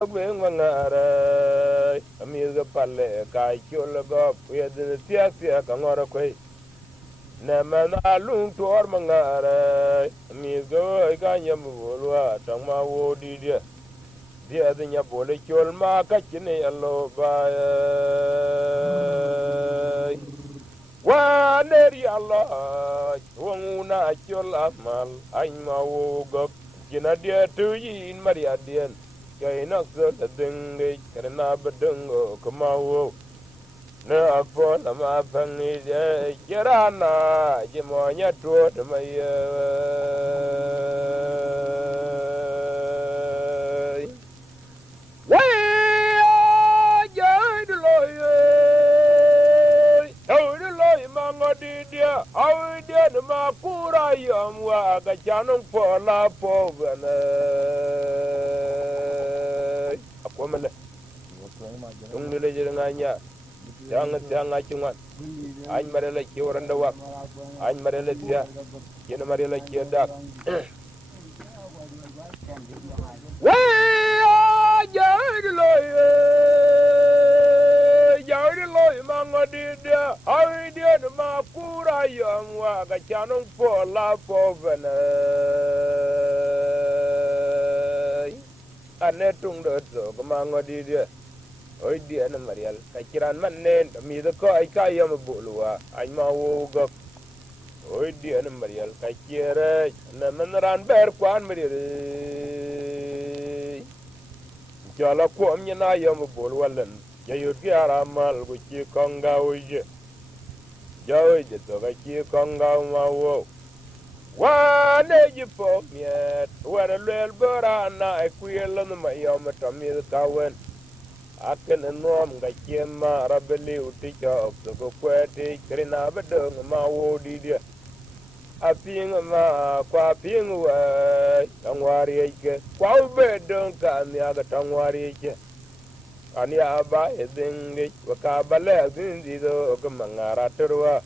Gweng mangare amiga palle kai chula go yedin tia ka ngora koi na mana lung tor mangare amiga ga nyam bolwa tangma wo di dia nya bole chol ma ka chine allo ba wa neri allah wona chol amal ay ma wo go kina dia tu yin maria dien kay nak so da denge karena bedongo kemawo na apo na ma pangi je kirana je monya to de maya we ja de loye to de loye mangodi dia au dia de makura yam wa ga janong po la po bana akomele tung le je nganya yang acungan añ marela ci waranda wak añ marela tia kena marela ci dak wa jawdi loy mangodi dia ay dia ma kura yam wa ga chanong po la po bana anetung do so mangodi dia oi dia na marial kakiran manen mi da ko ai kai yam bolwa ai ma wo go oi dia na marial kakire na manran ber kwan mire jala ko am na yam bolwa len ya yut ki ara mal go chi konga oje jawe je to ga chi konga ma wo wa ne ji po miet wa lel borana ai kuyel na ma yam ta mi ka wen akan enom ga kema rabeli utika so kwete krina bedong ma wo di dia aping ma kwa ping wa tangwari ke kwa bedong ka ni aga tangwari ke ani aba edenge wa ka bale zindi do ga mangara terwa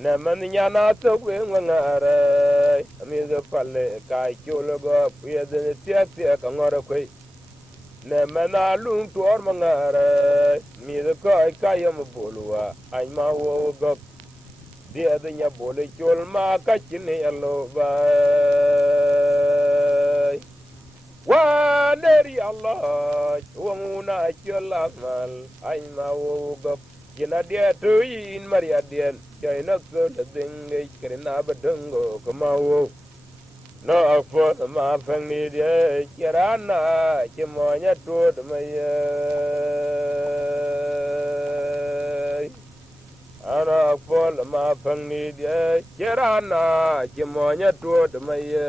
na man nyana to gwe ngara ami do pale ka kyolo go yede tia ka ngora koi na mana lung tor mangare mi da kai yam bolwa ai ma wo go dia da nya bole chol ma ka chine allo ba wa neri allah wa muna chola mal ai ma wo go kina dia to yin maria dien kai nak so da dinge krena badongo kama wo no afo ma fangi de kirana kimonya to de maya ana afo ma fangi de kirana kimonya to de maya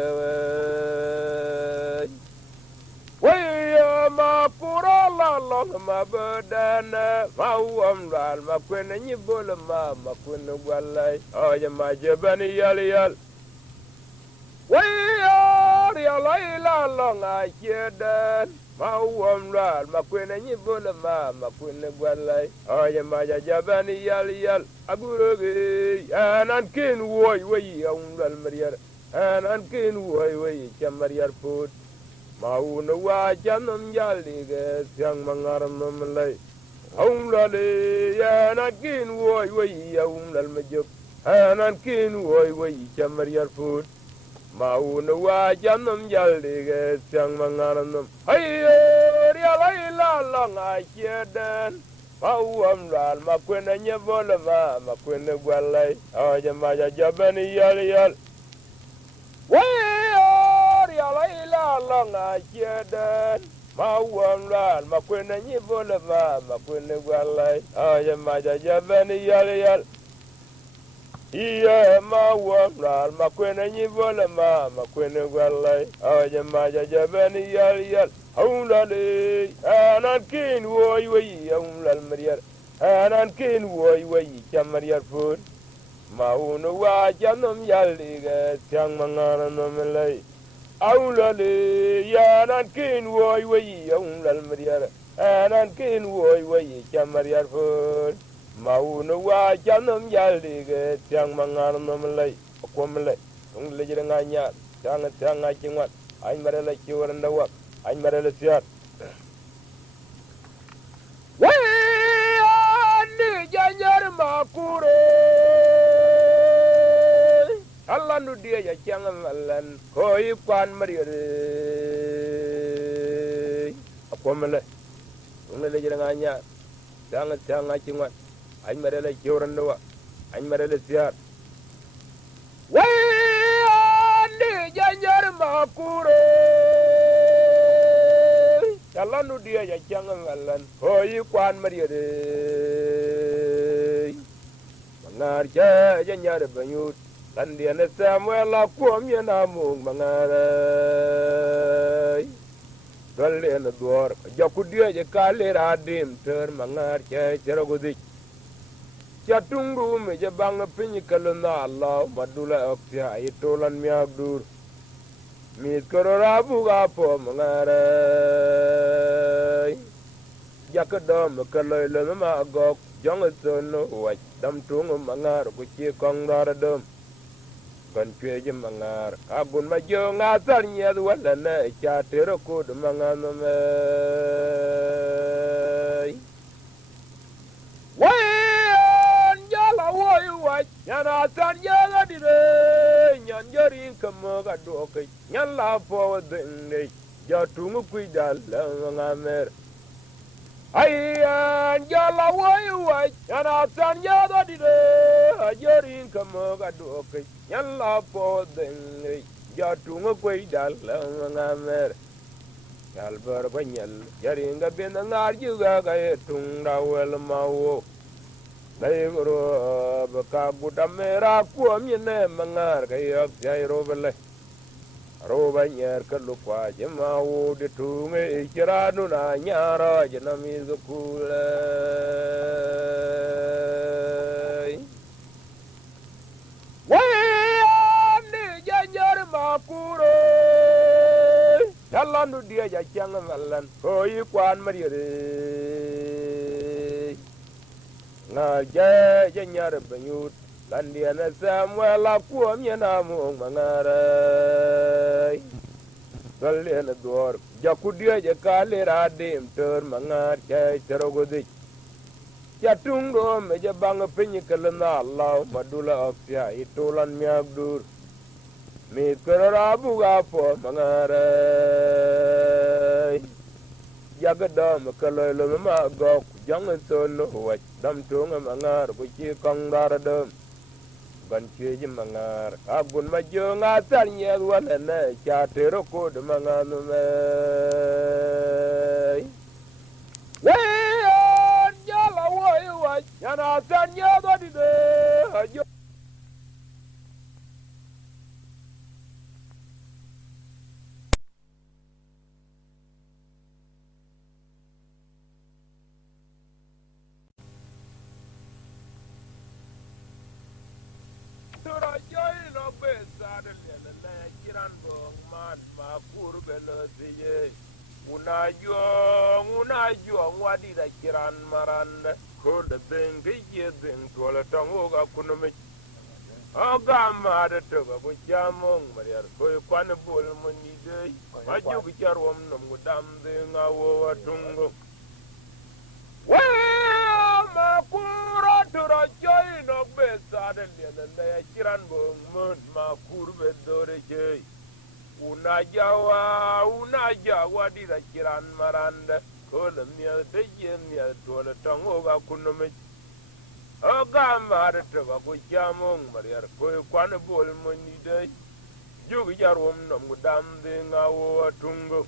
we ma kurala la ma badana ma wamral ma kwena nyibol ma kwena gwalai o ya ma jebani yal we ya la long I kid ma wamral ma kwena nyibol ma kwena gwalai o ya ma jabani yal aguroge anan kin woy we umral mariar anan kin woy chamariar put mauna wa janam jalige syang mangaram namlai umlale yana kin woy ya umlal majuk anan kin woy chamariar put mauna wa janam jalige syang mangaram nam ayo ya la long I kedan pawam ral makwena nyebola makwena gwalai o jama jabani yal la long I kedan ma wamral ma kwena nyibole ma kwena gwalai aya ma jabani yal iya ma wamral ma kwena nyibole ma kwena gwalai aya ma jabani yal haulale anan kin woy haulal mariar anan kin woy chamariar fur maunu wa janum yaliga tyang mangana nomlai aulale yanan kin woy aulal mariar anan kin woy chamariar fur maunu wa janum yaliga tyang mangana nomlai komle ungle jiranga nya tyang chingwat ay marala chiwaranda wak ay marala siat makure Allah nu dia ya jangan malan koi kwan mariere apa mele mele jeranganya jangan cingat ain marele joran doa ain marele siar wai andi janjar makure Allah nu dia ya jangan malan koi kwan mariere mangar ja janjar banyut Landiana Samuel la kuamya namung mangarai Dalena duar jakudia je kale radim ter mangar che cheragodik Chatungru me je bang pinyi kalona Allah madula oksya itolan miagdur Mit kororabu gapo mangarai Jakadam kaloy lama agok jongason wach dam tung mangar kuchi kongdaradam Kan cuy je mangar, agun majo ngatar nyad wala na chatero kud manganamai. Wayan jala woy wach, nyan atan jala dire, nyan jarin kamaga doke, nyan la po denge, jatungu kuidal mangamer. Ayan jala woy wach, nyan atan jala dire, jarin kamaga doke. Yalla po denge jatunga koi dal ngamer yalbar banyal jaringa ben ngar juga ga tung dawel mawo daigro baka gudamera ku amne mangar ga yak jairo bele roba nyer kalukwa jemawo de tunge ikiranu na nyara janami zukula makure Yalla nu dia ja jangan malan koi kwan mariere na ja nyar banyut landiana Samuel la kuamya namung mangarai dalena duar jakudia je kale radim ter mangar che terogodik Jatung do me je bang pinyi kalana Allah madula oksya itolan miagdur Mit kororabu gapo mangarai Jagadam kaloy lama agok jongason wach dam tunga mangar kuchi kongdaradam Gan cuy je mangar agun majo ngatar nyad wala na chatero kud manganamai Wayan jala woy wach nyan atan nyad adide Tura joy no besade lele le kiran bong man ma kurbe no siye unajo wadi da kiran marande ko de bengi ye ben tola tango ga kunume aga ma de to ga bu jamong mariar ko kwan bol moni de ma jugi jarwom no mudam de ngawo watungo ma kura tura joy no besade lele le kiran bong man ma kurbe dore jey unajawa di da kiran maranda kola miya de miya tola tango ga kunume aga mare to ga ko jamong mariar ko kwan bol moni de jugi jarom no mudam de ngawo tungo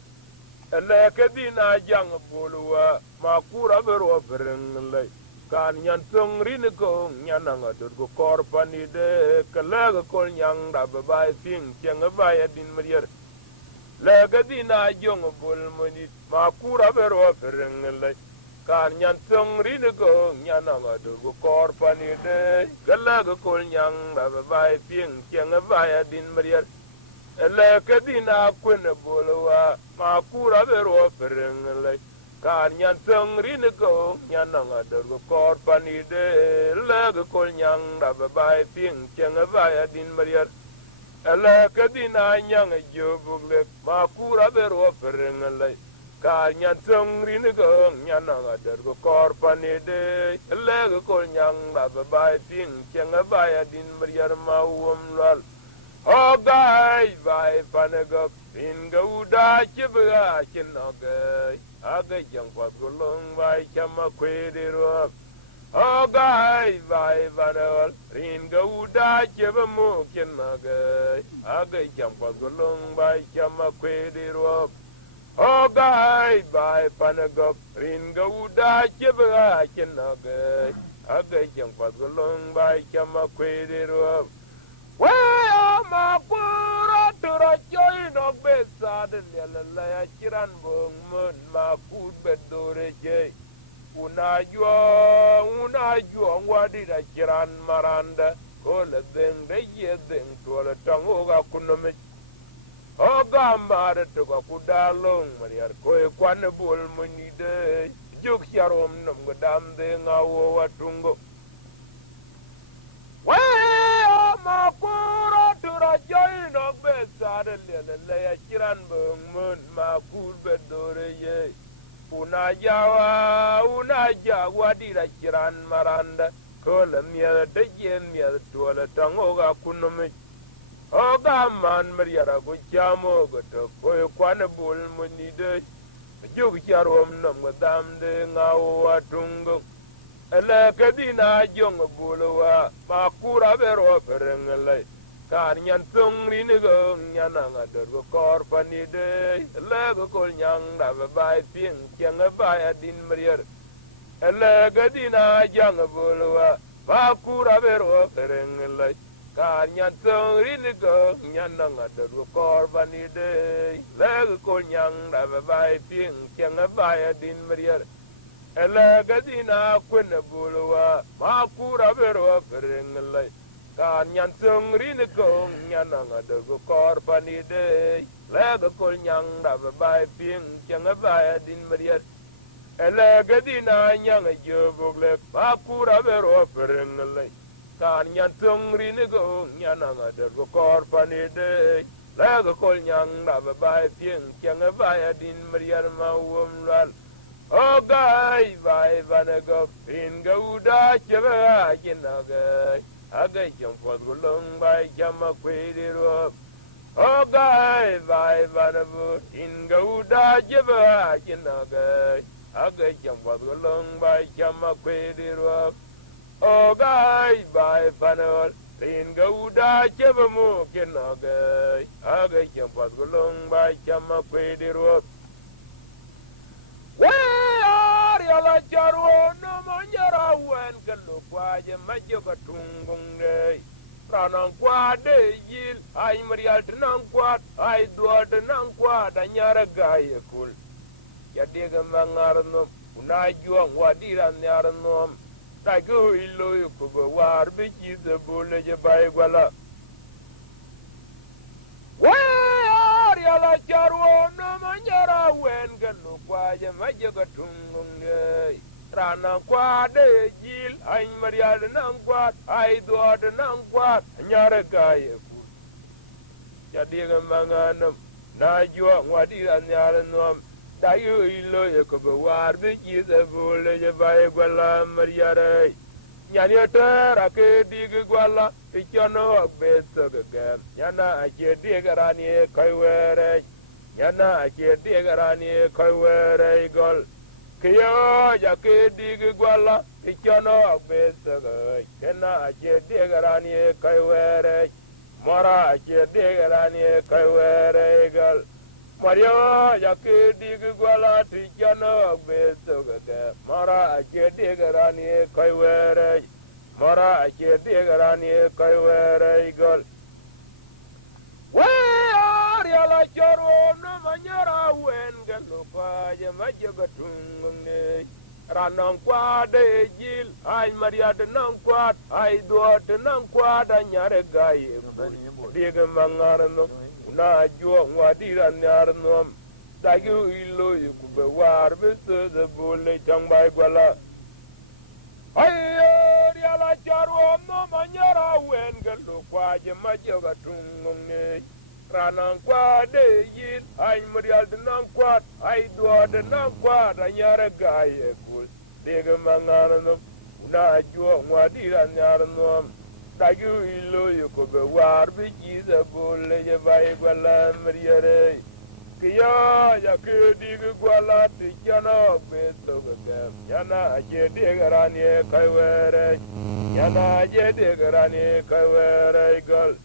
ele ke dina jang bolwa makura bero fereng kan nyan tongrin ko nyananga dur ko korpani de kala ko nyang da bai ting cheng bai din mariar lega dina jong bol moni makura bero fereng kan nyan tongrin ko nyananga dur ko korpani de kala ko nyang da bai ting cheng bai din mariar lega dina kun bolwa makura bero fereng kan nyan tongrin ko nyananga dur ko korpani de lega ko nyang da bai ting cheng bai din mariar ela kadina nyang jobugle makura bero fereng ka nyan song rin go nyan nga der go kor panide le go kol nyang la ba ping cheng ba ya din maryar ma wom lal o gai vai panago in go da chibga chin oge aga jang pa gulong vai chama kwede ro o gai vai vanal rin go da chibamu chin oge aga jang pa gulong vai chama kwede ro o gai vai panago rin go da chibga chin oge aga jang pa gulong vai chama kwede ro well, my poor Turajoy no beside the Laya Chiran Bung Mun, my food bedore jay. Una you, what did I Chiran Maranda? All a thing they year thing to a tongue Kunomit. Oh, Gamba to Gakuda long, Maria Koy Quanabul Muni day. Juk Yarom no Madam thing our Tungo. Well, my poor Turajoy no beside the Laya Chiran Bung Mun, my food bedore ye. Una what did I Chiran Maranda? Call a mere de yen mere to a tongue Kunomit. O Gaman Maria Guchamo got a boy quanabul money day. Juk Yarom no Madam de Nawa Tungo. Kadina young Bulawa, Makura Vero Perengalay, Karyan Tung Rinigo, Yananga, the Corpani Day, Legocol Yang, Lava Ping, Yanga Baya Din Maria, Kadina young Bulawa, Makura Vero Perengalay, Karyan Tung Rinigo, Yananga, the Corpani Day, Legocol Yang, Lava Ping, Yanga Baya Din Maria. Gadina Quinabulua, Makura Vero Peringlay, Kanyan Sung Rinico, Yananga, the Corpani Day, Legacol Yang, Lava Ping, Yangabaya Din Maria, Gadina Yang Jobuk, Makura Vero Peringlay, Kanyan Sung Rinico, Yananga, the Corpani Day, Legacol Yang, Lava Ping, Yangabaya Din Maria Mawum. O gai vai vanago in gauda chava jinaga aga jampot gulong vai jama kwediro o gai vai vanago in gauda chava jinaga aga jampot gulong vai jama kwediro o gai vai vanol in gauda chava mu jinaga aga jampot gulong vai jama kwediro Yala Jaro no Manjara when Galukwaja Majoka Tungunde Ranan Quade Yil, I Marial Nanquat, I Duat Nanquat, and Yara Gayakul Yadiga Mangarno, Unajuan Wadira and Yaranom, Tago Ilo Kuba War, which is the Bullage by Guala. Yala Jaro no Manjara when Galukwaja Majoka Tungunde Rana Quade Yil, I Marial Nanquat, I Duat Nanquat, and Yara Gayakul Yadiga Manganum, Najua Wadira and Yaranom, Tago Ilo Kuba War, which is the Bullage by Guala Mariare. Nyanyata rake dig Guala, Pichano of Besogam, Yana I can't dig Arani Kaiwere, Yana I can't dig Arani Kaiwere Gol, Kyo Yake dig Guala, Pichano of Besogam, Yana I can't dig Arani Kaiwere, Mora I can't dig Arani Kaiwere Gol, Mario Yake dig Guala, Pichano of Besogam, Mora I can't dig Arani Kaiwere. Mora I can't dig Arani Kaiwere Eagle. Where Yala Jaro no Manjara when Galupa Yamajatungunde Ranon Quade Gil, I Maria de Nanquat, I do the Nanquat and Yaregai, Dig Mangarano, Una Juan Wadira Narnom, Tagu Ilo, you could be war with the bullet tongue by Guala. Yala Jaro no Manjara when Galupa Yamajatungunde Ranang kwa de yin ay murial de nang kwa ay do de nang kwa da nyara gaye kul de ga mangana no una jo ngwa di ra nyara no da yu ilo yu ko be war bi ji da bole ye bai bala mriere kiya ya ke di gwala ti jana be to ga yana je de ga rani kai were yana je de ga rani kai were gal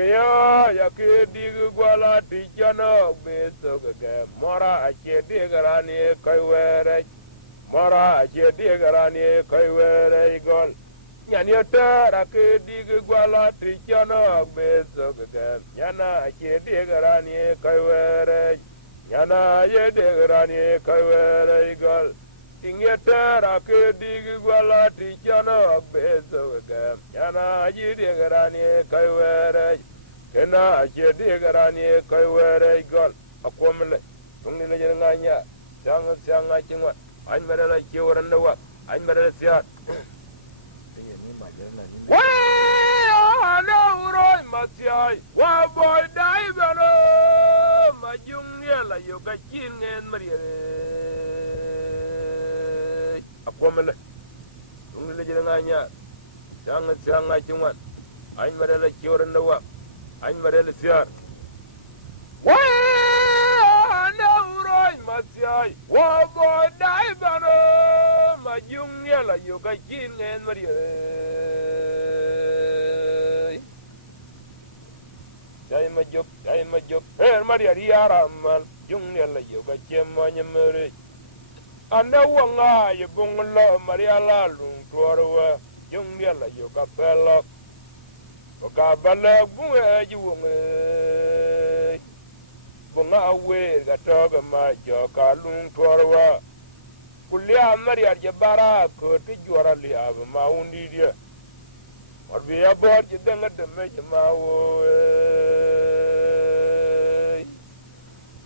Kaya ya ke dig gwala ti jano be so ga mora a ke dig rani kai were mora a ke dig rani kai were gol nyani ta ra ke dig gwala ti jano be so ga nyana a ke dig rani kai were nyana ye dig rani kai were gol Ingeta ra ke dig gwala ti jano be so ga nyana ye dig rani kai were kena aje de garani kai were gol akomle tungni le nganya sanga chingwa an mere la kiwran da wa an mere siat wa ana uroi masiai wa boy dai bano majung ye la yoga chingen marie akomle tungni le nganya sanga chingwa an mere la kiwran da wa anh mà đây là siar wa na uroi masiai wa boy dai bano ma jung ya la yoga kin ngen mari dai ma jok mari ari aramal jung ya la yoga chema nyamere anda wanga ye bunglo mari ala lung torwa jung ya la yoga pelok Ka bala bunga juwunga bunga we ga toga ma jo ka lung torwa kulya mari arje bara ko ti jora li ab ma undi dia or bi abor je denga de me ma wo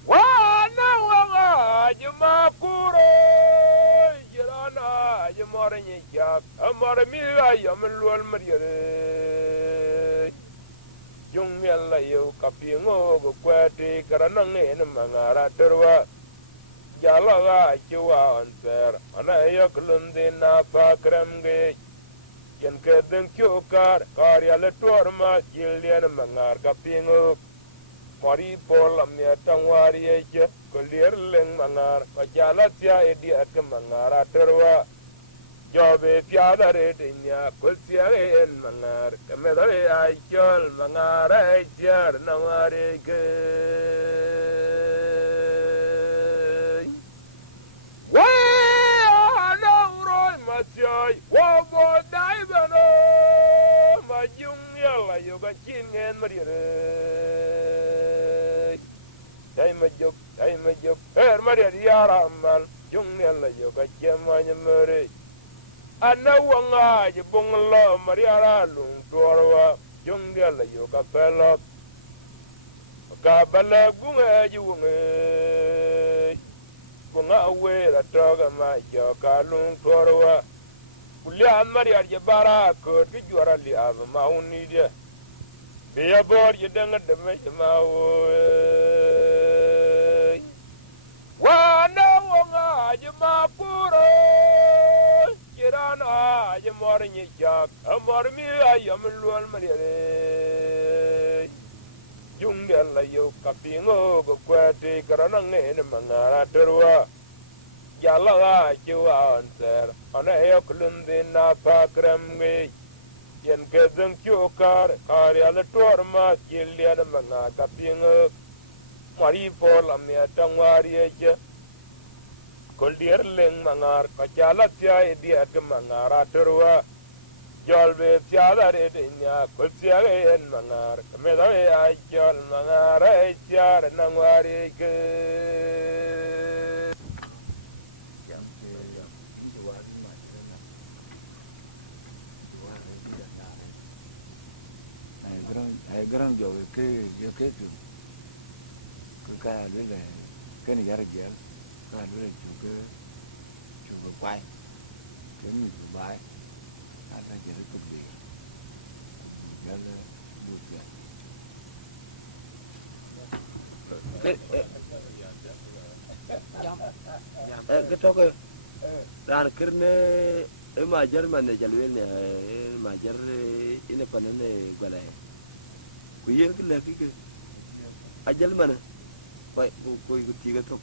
wa na wa je ma kuro jirana je more ni ja amor mi ayam lol mari Jung yalla yo kapingo go kwati karanang en mangara terwa jala ga chiwa anser ana yo klundi na pakram ge yen ke den kyokar karya le torma jilien mangar kapingo mari pol amya tangwari ye ko lir leng mangar ma jala tia ediat ke mangara terwa Jobe piada redenya kulsia en mangar kamedare ay chol mangara ay jar naware ke wa no roi masiai wa bo dai bano majung yalla yoga chingen marire dai majok marire yara mal jung yalla yoga chemanya mere Ana wanga je bunglo mariara lung torwa jungga la yoga pelok ka bala bunga je bunga we la toga ma jo ka lung torwa kulya mariar je bara ko ti jora li ab ma uni dia be abor je danga de me ma wo wa na wanga je ma puro Kirana je morni jak amor mi ayam lual mariere jungel la yo kapingo go kwati karana ngene mangara terwa jala ga jiwa anser ana yo klundi na pakram ge yen kedeng chokar karya le torma kilia de manga kapingo mari pol amya tangwari je Koldier leng mangar kacala tia idia ke mangara terwa jolbe tiada redenya kolsia en mangar kameda ay jol mangara ay tiar nangwari ke ai gran jo ke yo ke tu ka le ke ni yar gel ka le chu ke pai ke ni bai ada jadi tu dia, jalan muda. cái đó cái ran kirne Majier man ne jalwe ne Majier ina panane Guala ku yer ke la ki ajal man ko ko tiga to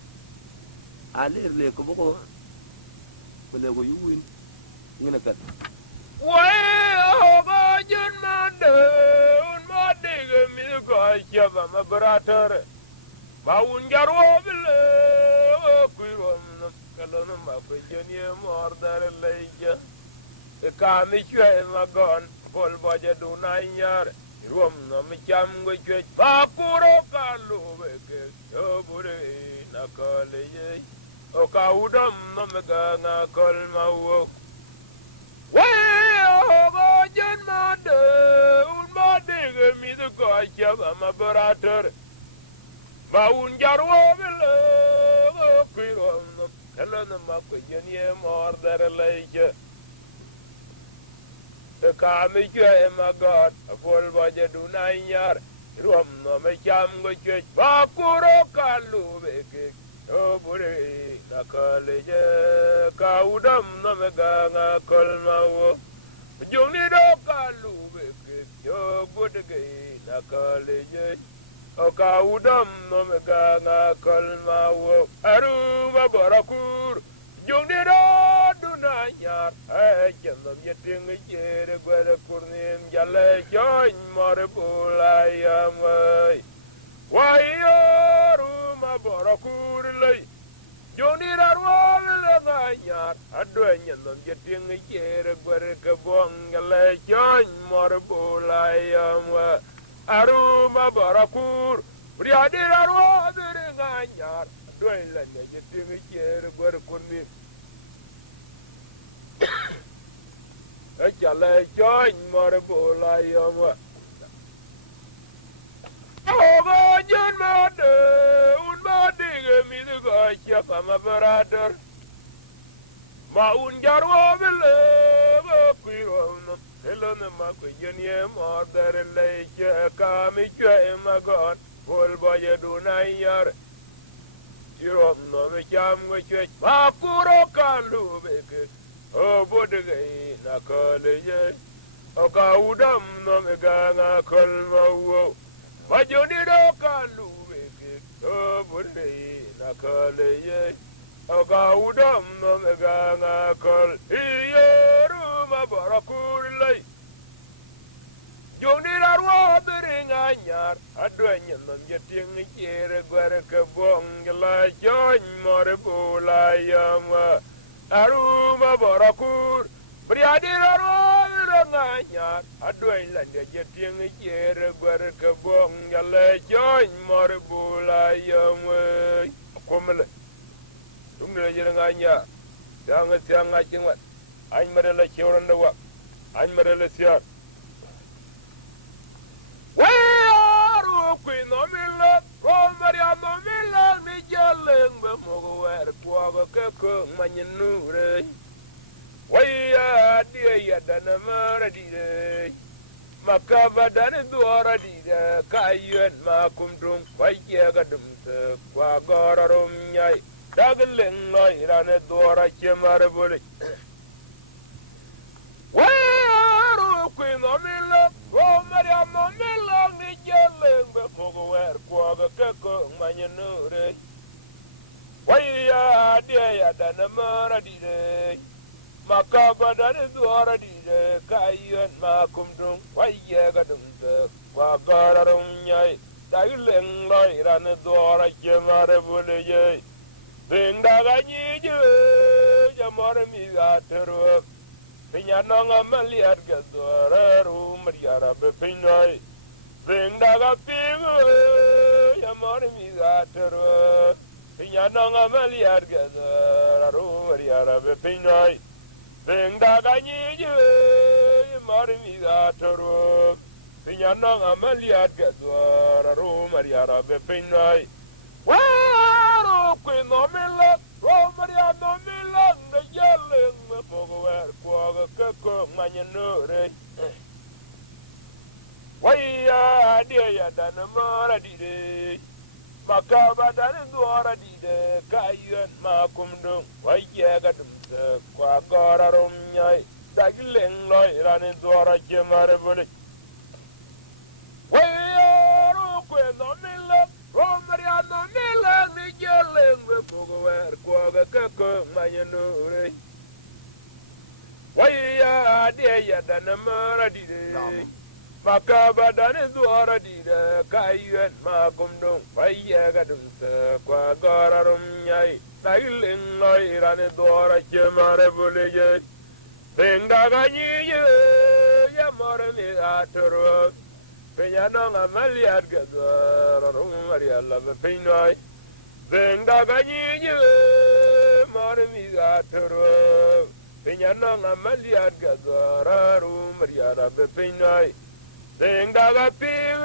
ale le ko ko le ko yuwin ngene kat way ba jun man de un ma de mi ko chaba ma brater ba un jarwo bile ku rom kalon ma ko jeni mordar leja ka mi chwe ma gon kol ba je du na nyar rom no mi cham go chwe ba kuro ka lu be ke yo bure na kale ye o ka udam no me ga na kol ma wo way go jen ma de un ma de mi de ko chaba ma brater ba un jarwo bile ku rom no kalon ma ko jeni mordar leja the kami jwe ma god a bol baje du na nyar rom no me cham go chwe ba kuro kalu be ke o bure na kale je ka udam no me ga nga kol ma wo jung ni do kalu be ke yo bud ge na kale je o ka udam no me ga nga kol ma wo aru ba barakur jung ni do nyar jandam yeting jere gwere kurnim jale join more bulay amay wayoru ma barakur lay joni darwal le nyar adwe jandam yeting jere gwere kabong jale join more bulay amay aru ma barakur riadi darwal le nyar adwe le yeting jere gwere kurnim Echale join more bola yoma. Oh, John Made, un madig mi de gacha ma barader. Ma un jarwo bele, kuiron, elon ma ko jenye mother leche kami chwe ma god, bol boye du na yar. Jirom no me cham go chwe, ma kuro kalu beke. O bodege na kaleje o ka udam no me ganga kol mawo wajoni do kalu beke o bodege na kaleje o ka udam no me ganga kol iyeru ma barakur lay joni darwo beringa nyar adwenye no yeting chere gwere ke bong la joñ more bula yama Aruma barakur, priadira rola nganyar, adoin lande jeting jere gwer kabong yale join morbula yamwe. Komele, dumne jere nganya, dang ngachingat, ain marela chewran dawa, ain marela siar. Waru kuin nomila, romaria nomila ni jaleng be mogower kwaga keko manyenure. Waya dia ya dana mara dire, makava dana duara dire, kayuen makumdum kwaya gadumse kwa gorarum nyai. Dagleng noi rane duara chemare bole. Waru kuin nomila, romaria nomila ni jaleng be mogower kwaga keko manyenure. Waya dia ya dana mara dire. Makaba dana duara dire kayuen makumdum waya gadumse kwa gorarum nyai. Dagleng noi rane duara chemare bole jai. Bindaga nyije jamore mi gatero. Pinyanonga maliar gadora rumriara be pinoi. Bindaga pingo jamore mi gatero. Pinyanonga maliar gadora rumriara be pinoi. Bindaga nyije jamore mi gatero. Pinyanonga maliar gadora rumriara be pinoi. Waro kwino mila, romaria no mila, the yelling me mogower kwaga keko manyanure. Waya dear ya dana mara dide. Makabadani dwara dide kayuen makumdung wayega dumse kwa gorarum nyai dagileng loy rani dwara chemare buli wayaru kwe no mille romaria no mille ni jeleng we bugower kwa keko mayenure waya dia dana mara dide Makabadani dwara dide kayuen makumdung wayega dumse kwa gorarum nyai dagileng loy rani dwara chemare buli je Benga ganyi ya mare mi atoro Penya nonga maliat gadar Rumari alla me penoi Benga ganyi mare mi atoro Penya nonga maliat gadar Rumari alla me penoi Benga gaping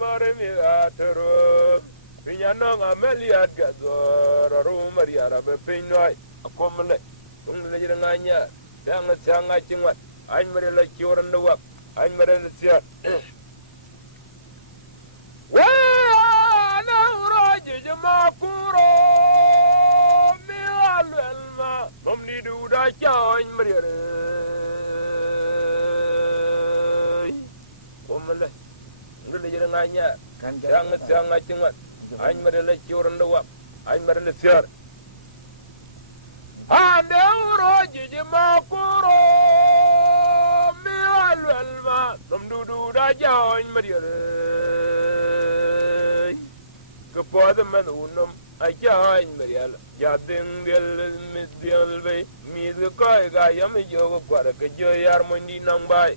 mare mi atoro Penya nonga maliat gadar Rumari alla me penoi Akomle Tung le jiranganya Dang changa chingwat Ain mere la kioran dawak Ain mere la siat Wa na uraji jamakuro Mi alu elma Momni duda cha ain mere Komale Tung le jiranganya Dang changa chingwat Ain mere la kioran dawak Ain mere la siat Ande uroji jimakuro mi alwelma namdudu da jawan mariyare kapod man unum ajawan mariyal ya dingel misdial be mi ko ga yam jogo kwara ke jo yar mondi nang bai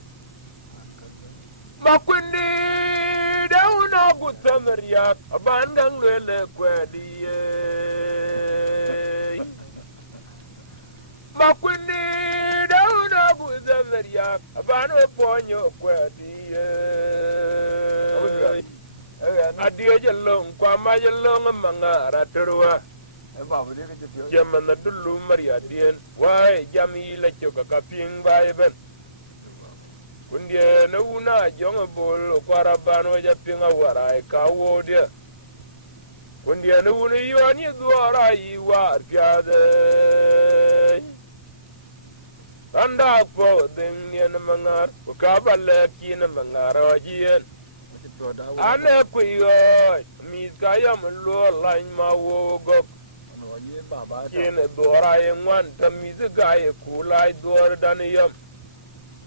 makundi da una gutamriya abangang lele kwadiye Makwini dauna buza veriak abano ponyo kwadiye adiye jalong kwa majalong mangara terwa jamana dulu maria dien wai jami la choka kaping baiben kundie na una jonga bol kwara bano japinga warai kawo dia kundie na una yoni duara yi war piade Anda ko dingyan mangar ukabale kin mangar ajien ane kuyo mi kaya mlo lain mawogo kin dora yengwan tamiz gaye kulai dor daniyam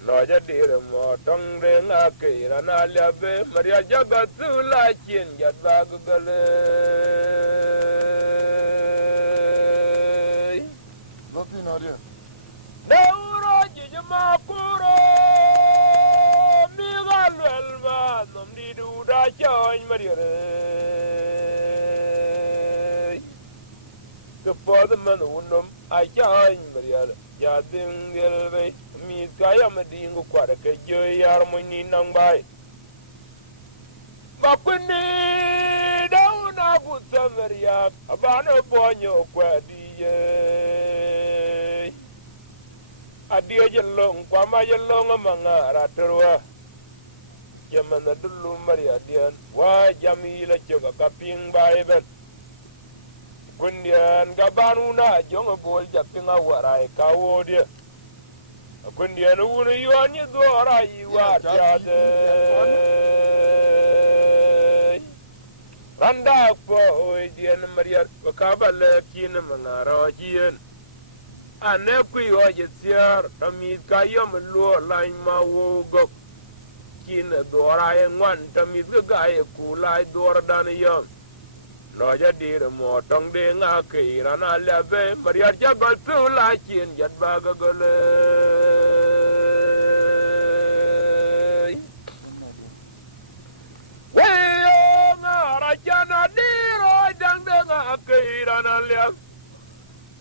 noja dire mo tongre ngake rana labe maria jagat la kin jadbag gale Lopi nadia Makuro mi galwelma nomdi duda join marire the father man unum I join marire ya dingel be mi kaya madingu kwara ke jo yar moni nang bai bakuni dauna butamaria abano bonyo kwadiye Adia jelong kwama jelong mangara terwa jamana dulu maria dian wa jami la joga kaping baiben kundian gabanuna jonga bol japinga warai kawo dia kundian unu yuani dora iwa jade randa ko dian maria kabale kin mangara jien ane kui hoje siar tamid kayom luo lain mawogo kin dora engwan tamid gaye kulai dor dan yom noja dir mo tong de nga kirana lebe mariar jagal tula kin jat baga gole weyo nga rajana diro dang de nga kirana lebe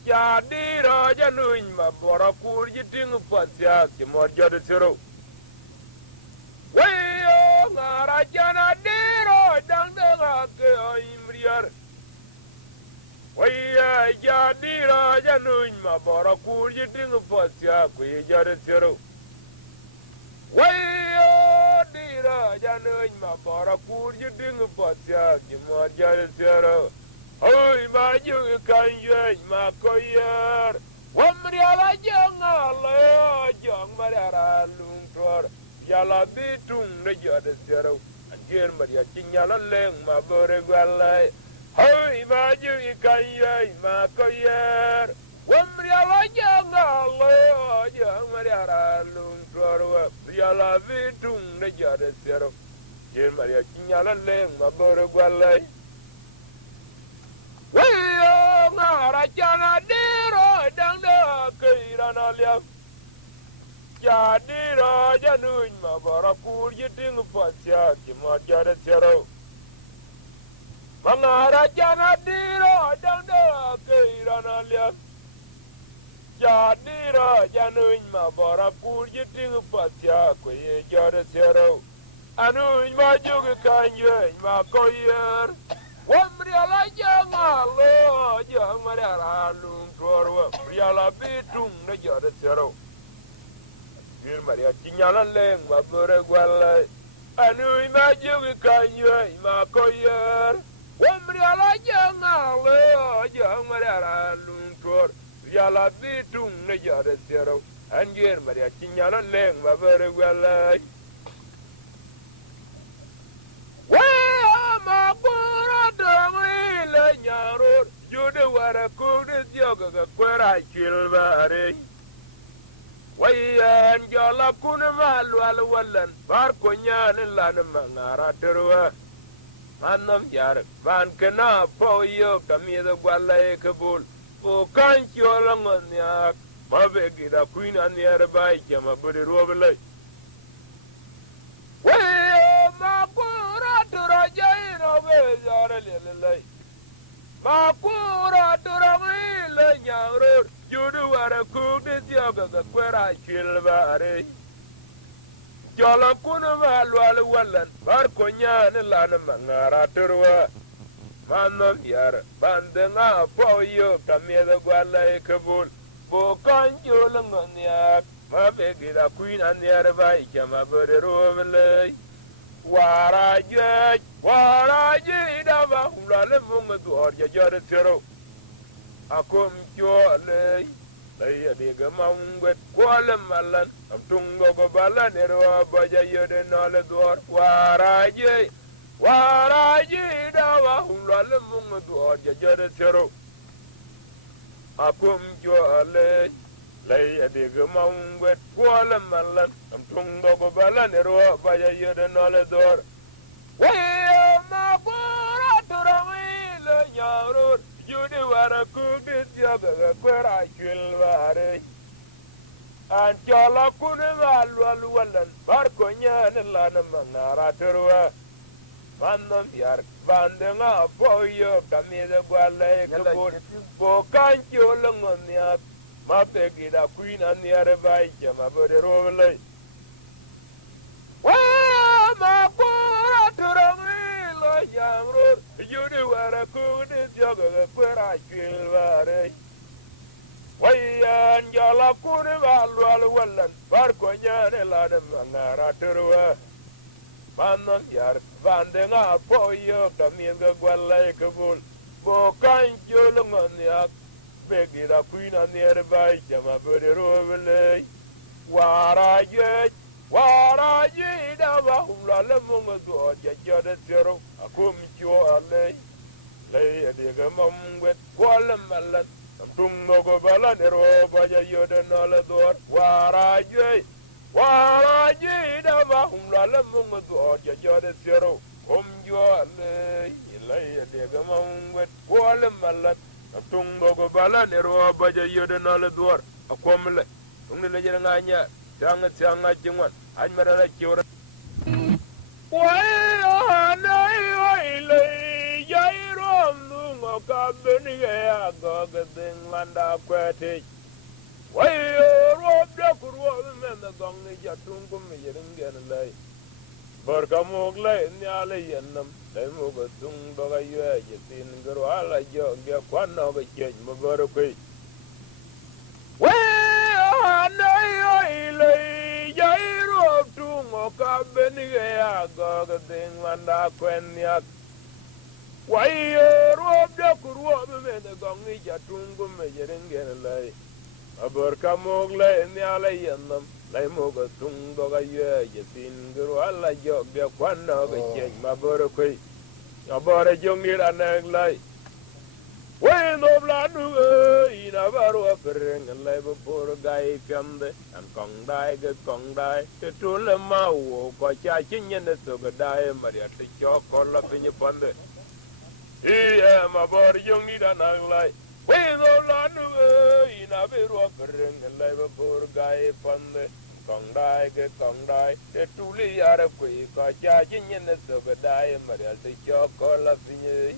Jadi raja nuin ma bora kurji tingu pasya ki morja de sero. Wayo ngaraja na diro dang dang ke imriar. Waya jadi raja nuin ma bora kurji tingu pasya ki jade sero. Wayo di dira janui ma bora kur you ding potya ki mo jar zero oi ma you kan ye ma koyer wamri ala jong ala jong mara lung tor yala bitung ne jar zero anjer maria chinyala leng ma bore gwalai oi ma you kan ye ma koyer wamri ala jong ala jong mara lung tor yala bitung ne jar zero anjer maria chinyala leng ma bore gwalai Wayo ngara jana diro dangda keirana liam Jadira januin ma barakur yiting pasya kima jada zero Mangara jana diro dangda keirana liam Jadira januin ma barakur yiting pasya kwe jada zero Anuin ma juga kanyo ma koyer Wamri ala janga lo janga ra lung torwa riala bitung ne jada zero Bir Maria chinyala leng ma bore gwala anu ima jugi kanyo ima koyer Wamri ala janga lo janga ra lung tor riala bitung ne jada zero Angir Maria chinyala leng ma bore gwala Ma bora dongi le nyaror jude wara kude yoga ga kwera chilbare wayan jala kuna malu al wallan bar ko nyan lan mangara terwa manam yar ban kana po yo kamida gwala e kabul o kan chola ngonya ma be gida kuina nier bai chama budi robele ma kura tura jaino be zara lelai ma kura tura le nyangro judu wara kugde tiaga ga kwera chilbare jala kuna malwal wallan bar ko nyane lan mangara turwa manam yar bandenga poyo kameda gwala e kabul bo kan jola ngonya ma begira kuina niar bai chama bere robele waraje dava ulale munga duor ya jare tero akom jole lay adiga mangwet kwale malan am tungo go balan ero baja yode nale duor waraje dava ulale munga duor ya jare tero akom jole lay adiga mangwet kwale malan am tungo go balan ero baja yode nale duor Waya ma bora turami le nyarur jude wara kugit yaga kwera chilware an chala kune malwal walan bar ko nyane lan mangara turwa manam yar bandenga boyo kamide gwale kabur bo kan cholangonya ma begida kuina niare bai jama bode role ma bora turami lo yamro jude wara kude joga kwera chilware wayan jala kune walwal wallan bar ko nyane lan mangara turwa manam yar bandenga poyo kamida gwala kabul bo kan jolongonya begira kuina niere bai jama bode robele waraje dava ulale munga do jajada zero akum jo ale lay adiga mamwet kwala malan tungo go balan ero baja yoda nala dor waraje dava ulale munga do jajada zero kum jo ale lay adiga mamwet kwala malan tungo go balan ero baja yoda nala dor akomle ungle le jere nganya Tanga jingwan anmara la kiwra Wai le jairo nungo ka beniga go gading landa kwete Wai rob da kurwa men da gongi jatungu me yeringen lai Barkamog lai nyale yennam dai mo go tung baga ye yitin garo ala jo ge kwanno ge jej mo baro kai Wai le jairo tungo ka beniga ga ding manda kwen yak wai ruob da ku ruob me de gongi ja tungu me jeringen lai abor kamog lai ni ala yennam lai moga tung do ga ye je tin gru ala jog de kwanno ga chen mabor koi abor jongi raneg lai wai no blanu ina baro pereng lai bo por gai kamde an kong dai ke tul ma wo ko cha chin yen so ga dai maria te cho ko la pinye pande iya mabor jongi raneg lai wai no blanu ina baro pereng lai bo por gai pande kong dai ke tul ya ra ko cha chin yen so ga dai maria te cho ko la pinye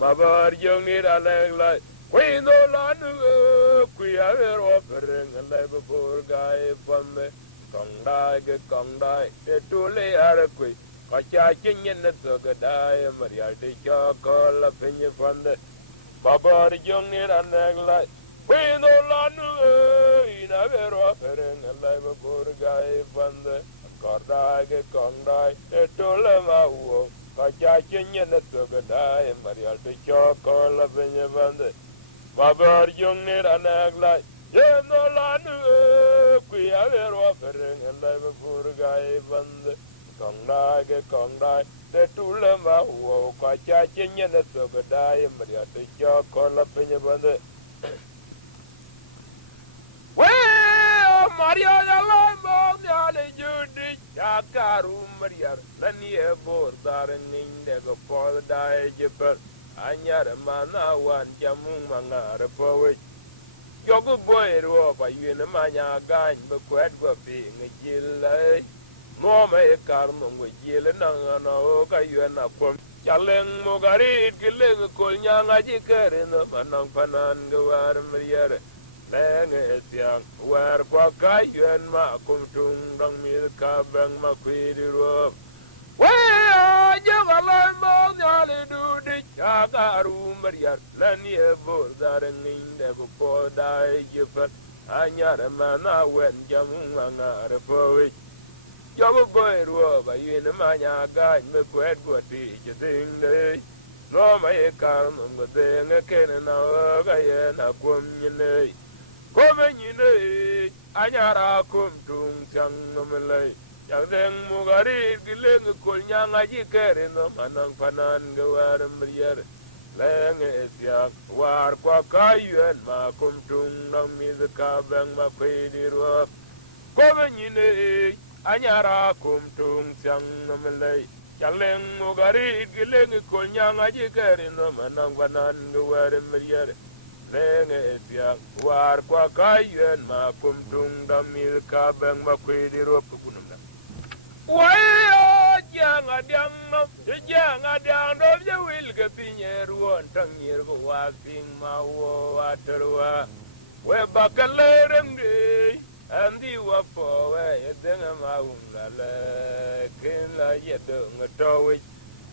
Mabar jong ni da leg lai Queen no lanu qui avero per le bor gai pamme kong dai e tu le ar qui ka cha chin ne to ga dai maria de cha ko la pinye pande babar jong ni ran leg Queen no lanu in avero per le bor gai pande kong dai e tu le ma uo ka cha chin ne to ga dai maria de cha ko la pinye pande Babar jong ni ranag lai, ye no lanu kui avero pereng lai before gai bande, kong dai, te tula ma uo ka cha chinye na so gadai maria te cha kola pinye bande. We Maria la mo nyale judi cha karu maria lani e bor dar ning de go po dai jeper. Anyar mana wan jamung mangar powe yogo boy ro ba yene manya gan be kwet go bi ngil no me kar no ngil na no ka yena kom chaleng mo gari gile ko nyanga ji kere no manang panan gwar mriere lenge tiang war kwa ka yen ma kum tung dang mir ka bang ma kwiri ro Well, you mo nyale do the chakaru maria lani bor daring de ko dai jefat anyara mana wen jamanga repowi yogo boy ro ba yin manya ga me kwet go ti jing de no mai kar no go de ngken na ga ye na kum ni ko me ni anyara kum tung chang no me Yang deng mugari gileng kol nyanga jikere no manang panan gewar mrier leng esyak war kwa kayuen ma kumtung nang mizka bang ma kwedi ruap kobe nyine anyara kumtung sang namelay Yang mugari gileng kol nyanga jikere no manang panan gewar mrier leng esyak war kwa kayuen ma kumtung nang mizka bang ma kwedi ruap Why, young adiang no je will get pinyeru on tangir go walking ma waterwa we bakalerem de and the wapo we denga ma umla kin la yedung towi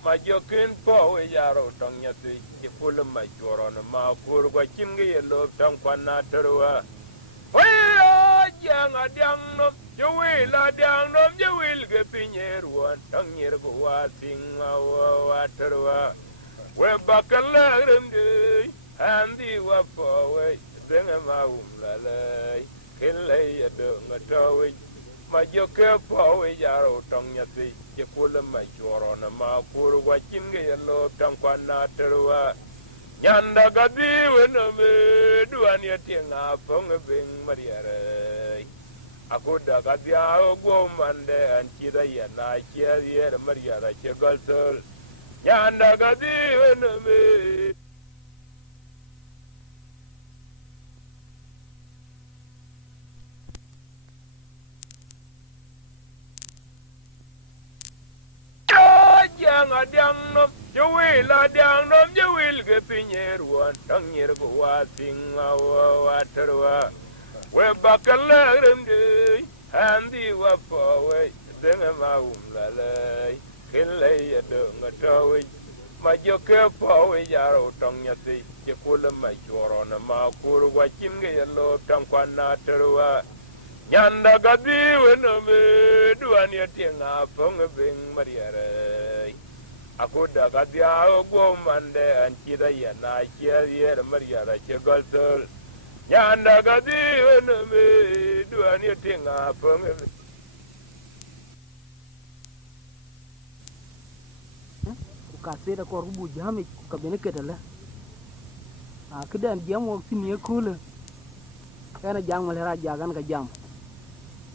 ma jokin po we yaro tang yati ki full ma joron ma kur go chingi lo tang kwana terwa Why, young adiang no You will a down of the will get pinyer one tongue year go watching our water. We're back a learn day and the wapo away. Then a maum kill lay a dung a toy. My joker power yarrow tongue yati, you pull a mature on a mouthful watching a low tongue one naterua. Yanda gadi when a do any thing up on a bing Maria. aku daga dia go mande an chida ya na chia ya maria ra che galtol nyanda ga di me jang adang nom jawil adang nom jawil ke pinyeruan tangir ko wasing wa terwa we bakalarem de handi wa powe denga maum lalai kille ya de ngatawi ma joke powe yaro tong nyati ke kula ma choro na ma kuru wa chimge yalo tang kwana terwa nyanda gadi wena me duani atinga pong bing mariare aku daga dia go mande an chida ya na chia ya mariara che galtol nyanda gadi wena me duani atinga pong Cassette ko rubu jami ka bene kedala a kedan jam wo sini kula kana jang malera jagan ka jam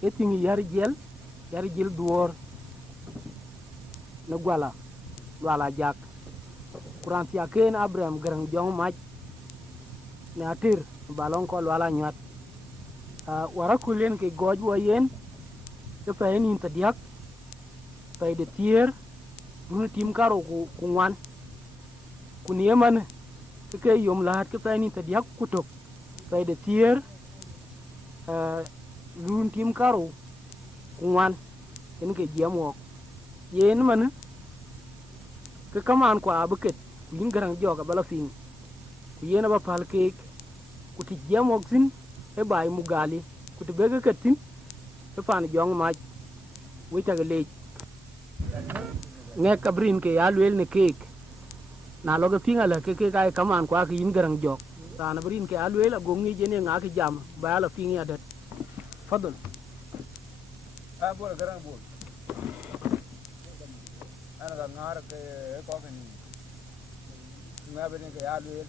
etingi yar jel duor na Guala jak kuran tia ken Abraham garang jong mach ne atir balon ko Guala nyat wara kulen ke goj wo yen ke fayni tadiak fay de tier duna tim karo ku ngwan ku nieman ke yom lahat ke fayni tadiak kutok fay de tier lun tim karo ku ngwan en ke jamo yen man ke kaman ko abuket ku yin garang joga bala fin ku yena ba pal ke ku ti jamo sin e bay mu gali ku te bega katin e fan jong ma wi ta le nge kabrin ke alwel ne kek na loga pinga la ke kay kaman ko ak yin garang jog sana brin ke alwel agongi jene nga ke jam ba la pinga dat fadal bor garang bor ana ga ngar ke ko ke ni nga bene ke alwel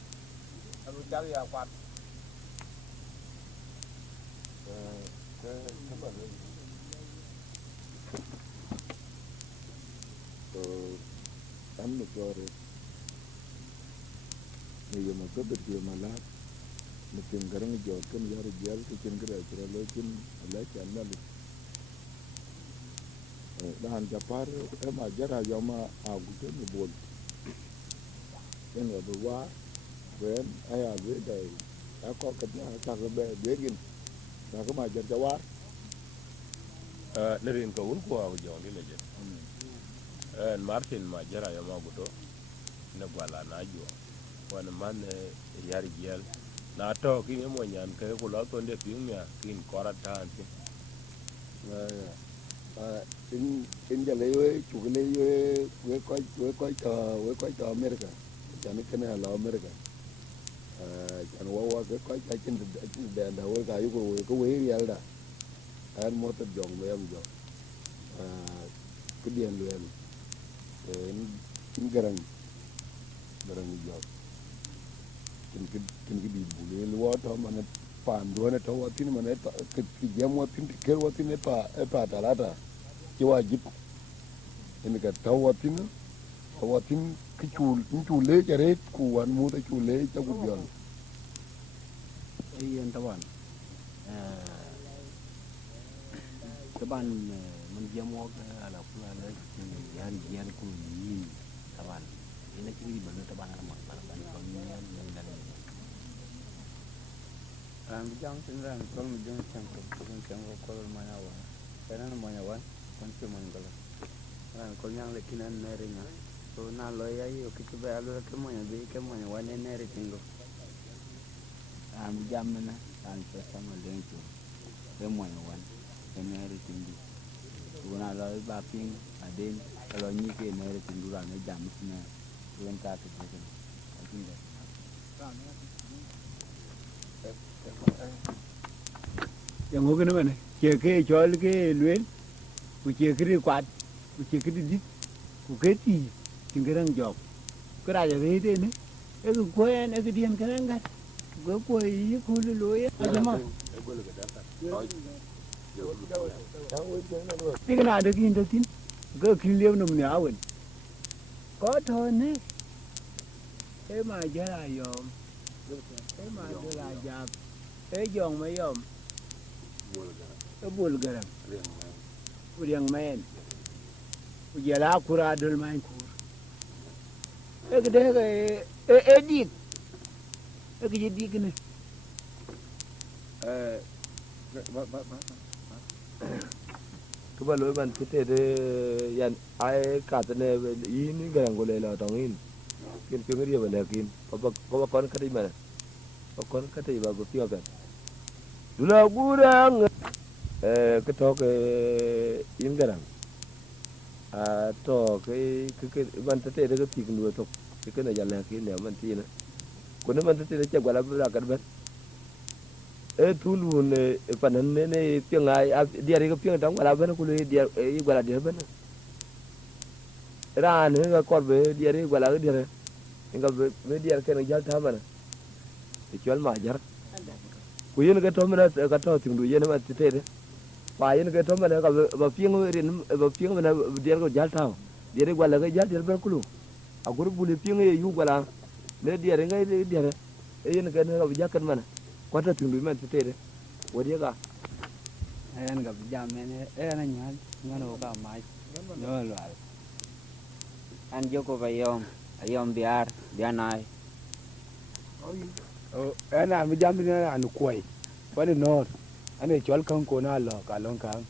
abu jag ya kwat Tan ni kore ni yo ma ko de ma la ni tin garang jo ken yar jal ke ken gra tra lo kin la cha na lu dan japar e Majier Ayoom Aguto ni bol en wa wa wen aya ve dai ko ka na ta ga be begin ta ko Majier jawar nerin ka un ko aw jondi le je en Martin Majier Ayoom Aguto ne Guala na jo wan man yar jel na to ki mo nyan ke ko lo to nde ping mia kin korata anti in ja le chu le we ko to America chan ke na lo America chan wa ke ko ka chin da we ka yu ko we real da an mo ta jong me am jo ku dien lu in garang jo kin di bu le lo to man pan do ne to wa tin man ta ke jam wa tin ke wa tin pa ta la ta ci wajib en ga tawatin ki chule jare ku wan mu ta chule ta ku jon yen taban man jamo ala kula la yar jel ku yin taban ina ci ban taban ala man ban ko ni yan dal ran jang tin ran kol mu jang chang ko kol ma ya wa kana ma ya wa kon ci man gala ran kol nyang le kinan nere nya so na lo ya yo ki be alo ke mo ya be ke mo ya wa ne nere tingo am jamna an ta sama lenko e mo ya wan e nere tingi kuna lo ba ping aden lo ni ke nere tingu ran e jam sina wen ta ke ke atinga yang ngô cái nó này chia cái cho cái luyện của chia cái quạt của chia cái đi của cái gì chừng cái răng giọt cái đại là thế nữa cái quên cái điên cái răng gắt cái quên cái khu lưới ấy mà Tingna ada kin tin. Go kin lew num ni awen. Có thôi nè. Thế mà giờ là yom. Thế mà giờ là giáp. Thế dòng mấy yom. Cái bul garam. Uriang men. Ujala kura dul main kur. Cái đấy cái đi. Cái gì đi cái này. Cứ bảo lối bạn thế thế yan ai cả tên này in cái hàng gọi là tòng in kiên cái gì vậy là kiên có con cái gì mà có con cái gì mà có tiêuกันดูแลกูดังcái thọ cái in cái hàng thọ cái bạn thế thế cái tiếng nuôi thọ cái này là cái này bạn tin còn nếu bạn thế thế chắc gọi là cái bên tulun panan ne piang ai dia ri piang dang wala ben ku dia wala dia ben ran ga kor be dia ri wala dia nga be dia ken jal ta mana ti chol ma jar ku yen ga to mana ga to ting du yen ma ti te pa yen ga to mana ga ba piang rin ba piang mana dia ga jal ta dia ri wala ga jal dia ben ku a gur bu le piang yu wala ne dia ri ga dia yen ga ne ga jakan mana kwata tundu man tete wodi ga en ga jamen en nyan ngano ga mai no lo an joko ayom bianai en an jam ni an koi wani nor ane chol kan ko na lo ka lon kan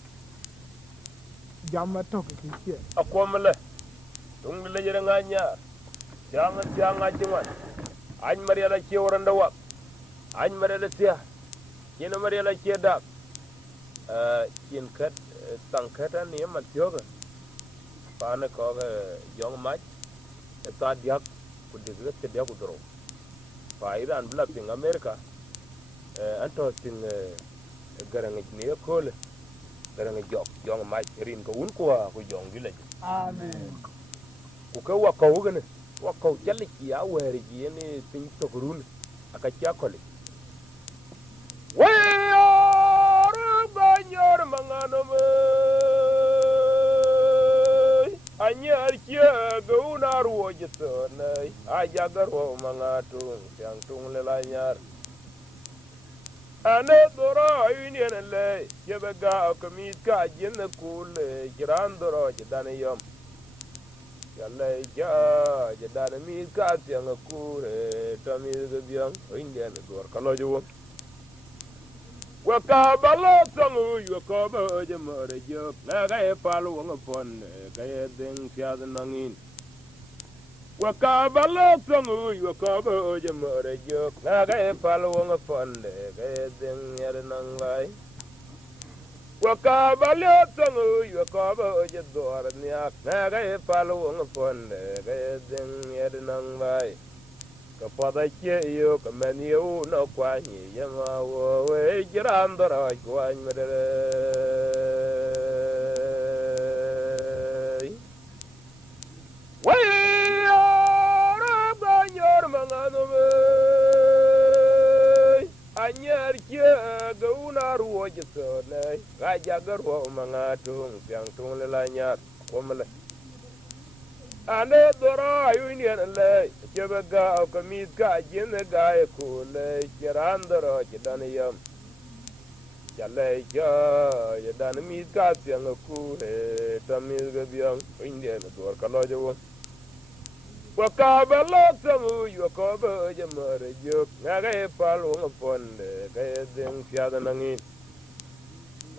jam ma to ki akomle tung le jere nganya janga jinwan an mariya la ciwranda wa an mariya la sia kina mariya la da kin kat tankata ni ma tyoga pana ko ga yong ma ta diak ku de ga te diak dro fa iran bla ping america anto tin garang ni ko le garang yong ma rin ko un ko ku yong gile Amen. ku ka wa ko ga ne wa ko challe ki ya weri ji ni tin to grun aka cha ko le we banyor mangano me anyar kia gauna ruo jitone ajagar ho mangatu yang tung le lanyar ane doro ayuni le yebega kamit ka jin kule jiran doro jidane yom yalle ja jidane mi ka tiang kure tamir gebiang indian dor kalojo wakabalo songu wakaba jamare jok naga palu wanga pon kaya ding fiad nangin wakabalo songu wakaba jamare jok naga palu wanga pon kaya ding yar nangai wakabalo songu wakaba jador niak naga palu wanga pon kaya ding yar nangai kapada che yo kamani yo no kwani yama wo we jirandara kwani medere we ora banyor mangano me anyar che gauna ruo jisone gajagar wo mangatung piang tung le lanyar komle ane doro ayuni le chebega kamit ka jin ga ko le kirandoro kidan yam chale ja yadan mit ka tiang ku he tamil ga biang indian dor kalo jo wakabalo samu yakaba jamare jo ngaga palu ngaponde ga den fiada nangin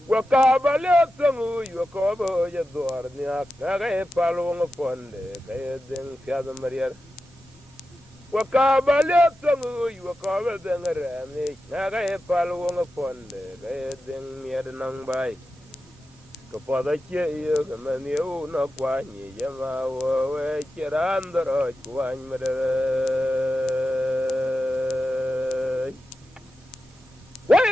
wakabalo samu yakaba jador niak ngaga palu ngaponde ga den fiada mariar wakabalo samu wakaba den rame ngaga palu ngaponde ga den miad nang bai kapada che yo kamani yo na kwani yama wo we kirandoro kwani medere we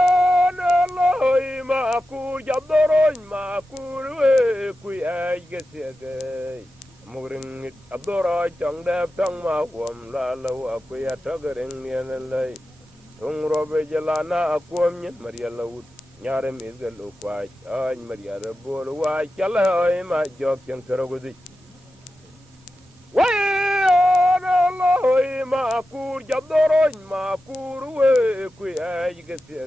ana loy ma ku jadoro ma ku we ku ay gesege murin adoro chang da tang ma wom la la wa ku ya tagaren ni lay tung robe jalana akwam ni mariya lawut nyare mi ga lo kwa ay Majier bol wa chala ay ma jok chen sarogudi way loy ma kur jadoro ma kur we ku ay ga se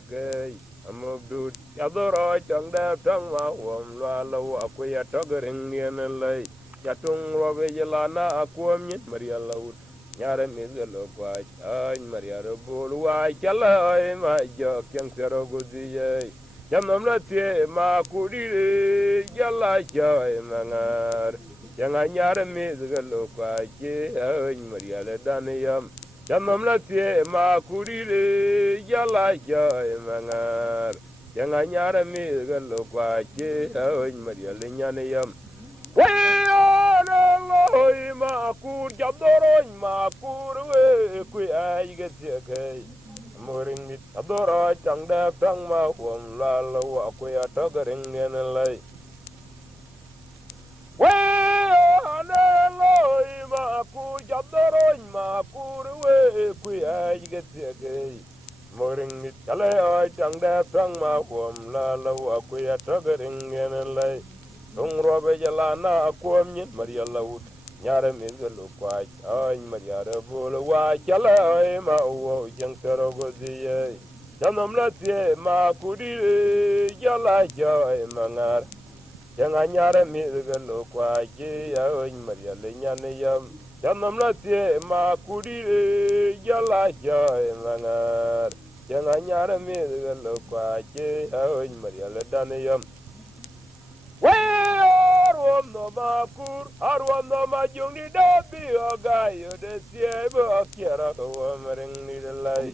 amudut yadoro tang da tang ma wom la lo aku ya togaring nien lay ya tung robe yelana aku min Majier laut nyare mi ga lo kwa ay Majier bol wa chala ay ma jok chen sarogudi ye Jamam la tie ma kudi jala joy mangar yang anyar mi zgalo kwa che ay Majier daniyam Jamam la tie ma kudi jala joy mangar yang anyar mi zgalo kwa che ay Majier nyaniyam Loy ma kur jabdoro ma kur we ku ay gete Moring it adora chang da tang ma wom la lo wa ku ya togaring ngen lay we ane loy ma ku jabdoro ma kur we ku ay gete moring it kale ay chang da tang ma wom la lo wa ku ya togaring ngen lay tung robe jala na ku min Majier laut nyare mi galo kwa ay Majier bol wa chala ay ma wo jeng sarogodi ye janam la tie ma kudi jala joy mangar jeng nyare mi galo kwa ji ay Majier nyane yam janam la tie ma kudi jala joy mangar jeng nyare mi galo kwa ji ay Majier daniyam Arwam no makur, arwam no majungi dabi agayo de siebo akiara kawamering ni delay.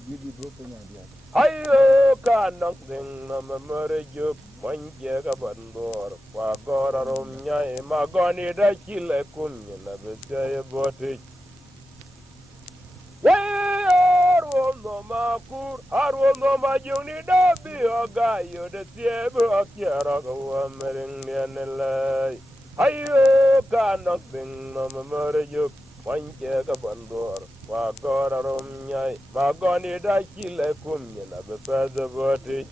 Ayo kanang ding na mamarajuk, manje ka bandor, pagora romnya magani da chile kunya na besaya botik. Arwam no makur, arwam no majungi dabi agayo de siebo akiara kawamering ni delay. Ayo kanang ding na mamarajuk, manje ka bandor, pagora romnya magani da chile kunya na besaya botik.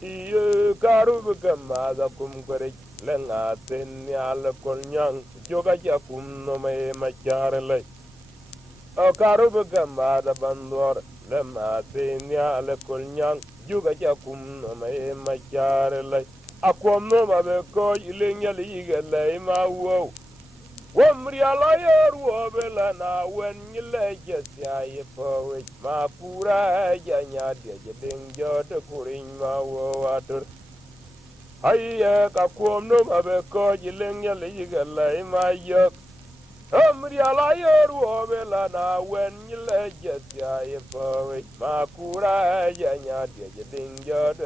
Iyo karu kama da kum kore lenga ten yal kolnyang joga ja kum no me machar le o karu kama da bandor lema ten yal kolnyang joga ja kum no me machar le akom no ma be ko ilenya le le ma wo Womri alayer wobela na wen nyile jesya yepo ma pura janya de ding jot kurin ma wo atur Aye ka kuom no mabe ko jileng ya le ma yok Omri alayer wobela na wen nyile jesya yepo ma pura janya de ding jot